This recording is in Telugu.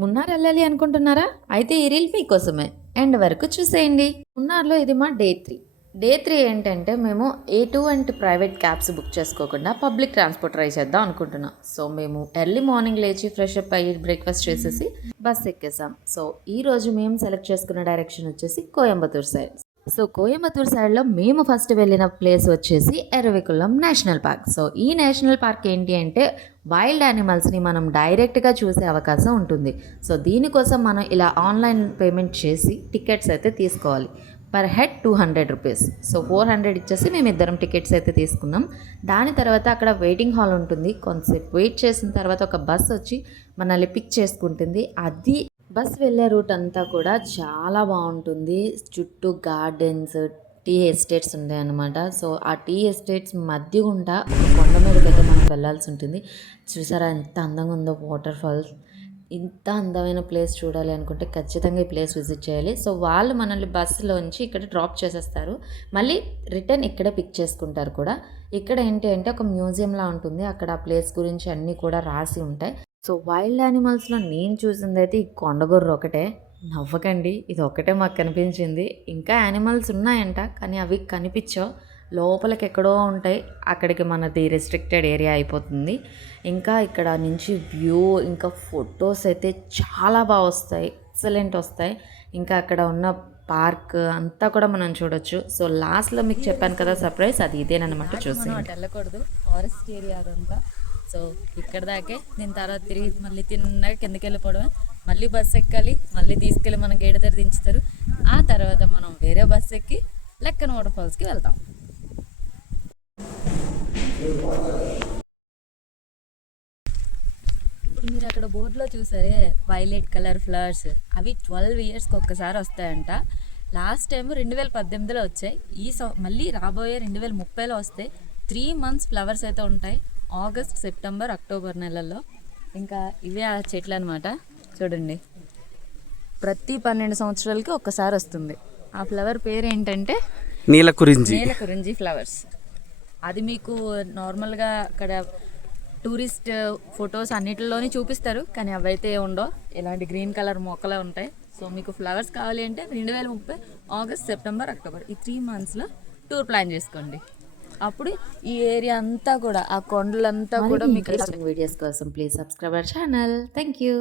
మున్నార్ వెళ్ళాలి అనుకుంటున్నారా? అయితే ఈ రీల్ మీకోసమే. ఎండ్ వరకు చూసేయండి. మున్నార్లో ఇది మా డే 3 ఏంటంటే మేము ఎటువంటి ప్రైవేట్ క్యాబ్స్ బుక్ చేసుకోకుండా పబ్లిక్ ట్రాన్స్పోర్ట్ ట్రై చేద్దాం అనుకుంటున్నాం. సో మేము ఎర్లీ మార్నింగ్ లేచి ఫ్రెష్ అప్ అయ్యి బ్రేక్ఫాస్ట్ చేసేసి బస్ ఎక్కేసాం. సో ఈ రోజు మేము సెలెక్ట్ చేసుకున్న డైరెక్షన్ వచ్చేసి కోయంబత్తూర్ సైడ్. సో కోయంబత్తూర్ సైడ్లో మేము ఫస్ట్ వెళ్ళిన ప్లేస్ వచ్చేసి ఎర్రవికుళం నేషనల్ పార్క్. సో ఈ నేషనల్ పార్క్ ఏంటి అంటే వైల్డ్ యానిమల్స్ని మనం డైరెక్ట్గా చూసే అవకాశం ఉంటుంది. సో దీనికోసం మనం ఇలా ఆన్లైన్ పేమెంట్ చేసి టికెట్స్ అయితే తీసుకోవాలి. Per head 200 rupees. సో 400 ఇచ్చేసి మేము ఇద్దరం టికెట్స్ అయితే తీసుకున్నాం. దాని తర్వాత అక్కడ వెయిటింగ్ హాల్ ఉంటుంది. కొంతసేపు వెయిట్ చేసిన తర్వాత ఒక బస్ వచ్చి మనల్ని పిక్ చేసుకుంటుంది. అది బస్ వెళ్ళే రూట్ అంతా కూడా చాలా బాగుంటుంది. చుట్టూ గార్డెన్స్, టీ ఎస్టేట్స్ ఉంటాయన్నమాట. సో ఆ టీ ఎస్టేట్స్ మధ్య గుండా ఒక కొండ మీదకైతే మనం వెళ్ళాల్సి ఉంటుంది. చూసారా ఎంత అందంగా ఉందో వాటర్ ఫాల్స్. ఇంత అందమైన ప్లేస్ చూడాలి అనుకుంటే ఖచ్చితంగా ఈ ప్లేస్ విజిట్ చేయాలి. సో వాళ్ళు మనల్ని బస్సులోంచి ఇక్కడ డ్రాప్ చేసేస్తారు. మళ్ళీ రిటర్న్ ఇక్కడే పిక్ చేసుకుంటారు కూడా. ఇక్కడ ఏంటి అంటే ఒక మ్యూజియంలా ఉంటుంది. అక్కడ ఆ ప్లేస్ గురించి అన్నీ కూడా రాసి ఉంటాయి. సో వైల్డ్ యానిమల్స్లో నేను చూసింది అయితే ఈ కొండగొర్రె ఒకటే. నవ్వకండి, ఇది ఒకటే మాకు కనిపించింది. ఇంకా యానిమల్స్ ఉన్నాయంట కానీ అవి కనిపించవు. లోపలికి ఎక్కడో ఉంటాయి. అక్కడికి మనది రెస్ట్రిక్టెడ్ ఏరియా అయిపోతుంది. ఇంకా ఇక్కడ నుంచి వ్యూ ఇంకా ఫొటోస్ అయితే చాలా బాగా వస్తాయి, ఎక్సలెంట్ వస్తాయి. ఇంకా అక్కడ ఉన్న పార్క్ అంతా కూడా మనం చూడొచ్చు. సో లాస్ట్లో మీకు చెప్పాను కదా సర్ప్రైజ్, అది ఇదేనమాట. చూసి వెళ్ళకూడదు, ఫారెస్ట్ ఏరియా అదంతా. సో ఇక్కడ దాకే దీని తర్వాత తిరిగి మళ్ళీ తిన్నగా కిందకి వెళ్ళిపోవడమే. మళ్ళీ బస్సు ఎక్కాలి, మళ్ళీ తీసుకెళ్ళి మన గేట్ దగ్గర దించుతారు. ఆ తర్వాత మనం వేరే బస్సు ఎక్కి లెక్కన వాటర్ ఫాల్స్కి వెళ్తాం. ఇప్పుడు మీరు అక్కడ బోర్డులో చూసారే వైలెట్ కలర్ ఫ్లవర్స్, అవి 12 ఇయర్స్కి ఒక్కసారి వస్తాయంట. లాస్ట్ టైం 2018లో వచ్చాయి. మళ్ళీ రాబోయే 2030లో వస్తాయి. 3 months ఫ్లవర్స్ అయితే ఉంటాయి. ఆగస్ట్, సెప్టెంబర్, అక్టోబర్ నెలల్లో. ఇంకా ఇవే ఆ చెట్లు అనమాట. చూడండి, ప్రతి 12 సంవత్సరాలకి ఒక్కసారి వస్తుంది. ఆ ఫ్లవర్ పేరు ఏంటంటే నీలకురించి ఫ్లవర్స్. అది మీకు నార్మల్గా అక్కడ టూరిస్ట్ ఫొటోస్ అన్నిటిలోనే చూపిస్తారు, కానీ అవైతే ఉండవు. ఇలాంటి గ్రీన్ కలర్ మొక్కలే ఉంటాయి. సో మీకు ఫ్లవర్స్ కావాలి అంటే 2030 ఆగస్ట్, సెప్టెంబర్, అక్టోబర్ ఈ 3 monthsలో టూర్ ప్లాన్ చేసుకోండి. అప్పుడు ఈ ఏరియా అంతా కూడా, ఆ కొండలంతా కూడా మీకు వీడియోస్ కోసం please subscribe our channel. Thank you.